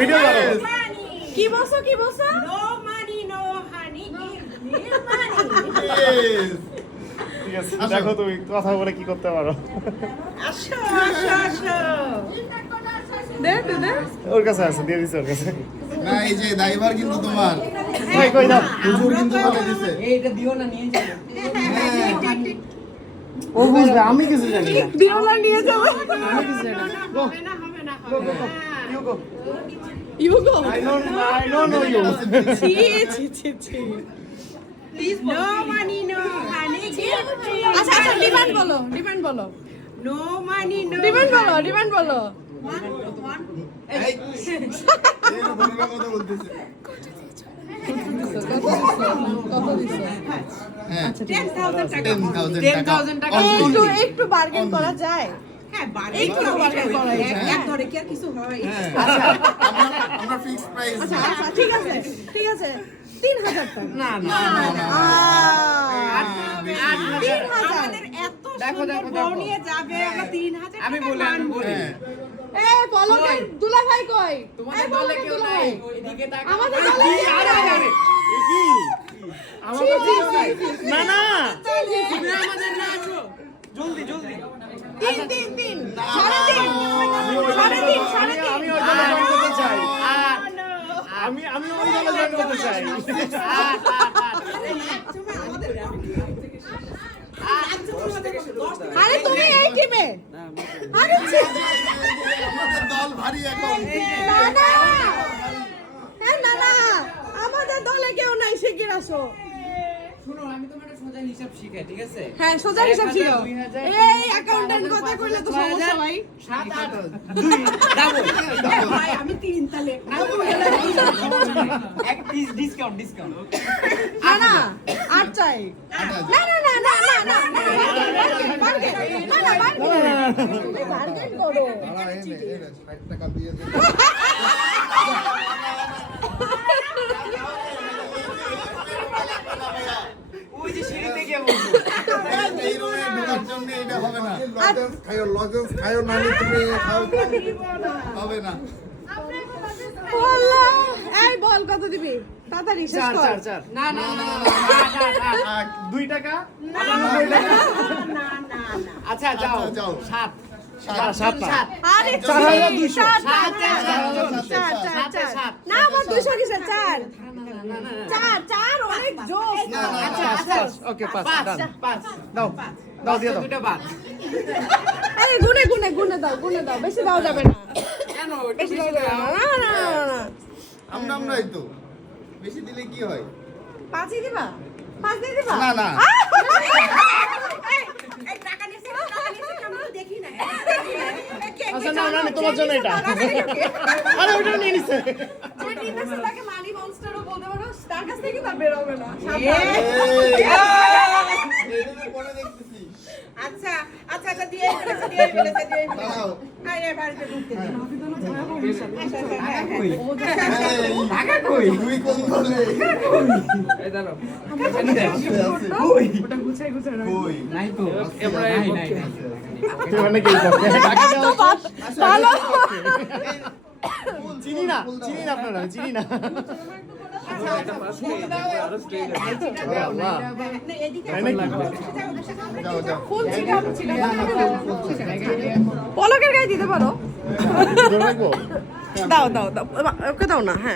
Video করো। কি বলছো কি বলছো? No money no honey give me money. ঠিক আছে, দেখো তুমি কথা বলে কি করতে পারো। আসো আসো আসো। দে দে দে। ওর কাছে আছে, দিয়ে দিছে ওর কাছে। না এই যে ড্রাইভার কিন্তু তোমার ভাই কই দাও। হুজুর কিন্তু বলে দিছে এইটা দিও না, নিয়ে যাবে। ও বুঝবে, আমি কিছু জানি না। দিওলা নিয়ে যাবে। আমি কিছু জানি না। গো হবে না হবে না হবে না। You go. You go. I don't know you. ছি ছি ছি ছি। Please no money no honey give me. আচ্ছা আচ্ছা ডিমান্ড বলো, ডিমান্ড বলো। No money no. ডিমান্ড বলো, ডিমান্ড বলো। এই এর বলবা কথা বলতেছে কত দিছো? হ্যাঁ 10,000 টাকা। 10,000 টাকা একটু একটু বার্গেন করা যায়? হ্যাঁ বাড়ি একটু বার্গেন করা যায়। এক ধরে কি আর কিছু হয়? হ্যাঁ আমরা ফিক্সড প্রাইস আচ্ছা আচ্ছা ঠিক আছে ঠিক আছে 3000 টাকা। না না আমাদের এত সুন্দর বউ নিয়ে যাবে আমরা 3000 আমি টাকা বলি, আমি মানবো। বলি। এ পলকের দুলা ভাই কই? তোমাদের দলে কেউ নাই, ওইদিকে তাকাও। আমাদের দলে কেউ আরে, আরে, নাই। আরে। এ কি? আমার কাছে না না। তুমি আমাদের না আসো। জলদি জলদি। তিন তিন তিন সাড়ে তিন সাড়ে তিন সাড়ে তিন। আমি ওই দলে জয়েন করতে চাই। আট, আমি ওই দলে জয়েন করতে চাই। আট, আট। আরে তুমি এই টিমে? আরে ছি। আমাদের দল ভারী এখন না না না না আমাদের দলে কেউ নাই, শিগগির আসো। শোনো, আমি তোমার একটা সোজা হিসাব শিখাই, ঠিক আছে? হ্যাঁ সোজা হিসাব ছিল। 2000, এই অ্যাকাউন্টেন্ট কথা কইলে তো সমস্যা ভাই। 7, 8, 2 ডাবল। ভাই আমি 3 তালে। এক ডিসকাউন্ট ডিসকাউন্ট। না না আট চাই। না না না না না না বার্গেন না না বার্গেন তুমি বার্গেন করো। দাঁড়া এনে 60 টাকা দিয়ে দে ওই যে সিঁড়িতে গিয়ে বলবো। এই রুমে ঢোকার জন্য এটা হবে না লজেন্স খায়ো না নিলে তুমি খাও হবে না আল্লাহ এই বল কত দিবি তাড়াতাড়ি শেষ চার কর। চার চার। না না না না, না, আট, আট, আট। 2 টাকা। না না না। আচ্ছা যাও আচ্ছা, যাও। 7 সাতটা। আরে 4200 চার, সাত, চার, সাত, চার, সাত, চার, চার, সাত। না আমার 200 কিসের চার চার চার অনেক জোশ। আচ্ছা আচ্ছা ওকে, 5 5 ডান। 5 দাও দাও দিয়ে দাও। দুটো বাদ। আরে গুনে গুনে গুনে দাও বেশি দাও যাবে না কেন বেশি দাও যাবে না না না না আমরাই তো বেশি দিলে কি হয় পাঁচই দিবা পাঁচ দিয়ে দিবা না না এই টাকা নিছে আমি তো দেখি না। আচ্ছা না না তোমার জন্য এটা। আরে ওটা নিয়ে নিছে। তাকে মানি মনস্টারও বলতে পারো তার কাছ থেকে তার বের হবে না পরে দেখতেছি আচ্ছা আচ্ছা আচ্ছা দিয়ে ফেলেছে দাঁড়াও আরে বাড়িতে ঢুকতে দিন। টাকা কই? তুই কোন দলে এই দাঁড়াও। ওটা গুছাই গুছাই কই নাই তো। নাই নাই নাই। তুই মানে কি করতে? টাকা দাও। ভালো চিনি না আপনারা, চিনি না। না এদিকে তাই নাকি? যাও যাও ফুল ছিটাম পলকের গায়ে দিতে পারো ধরে রাখবো? দাও দাও দাও ওকে দাও না হ্যাঁ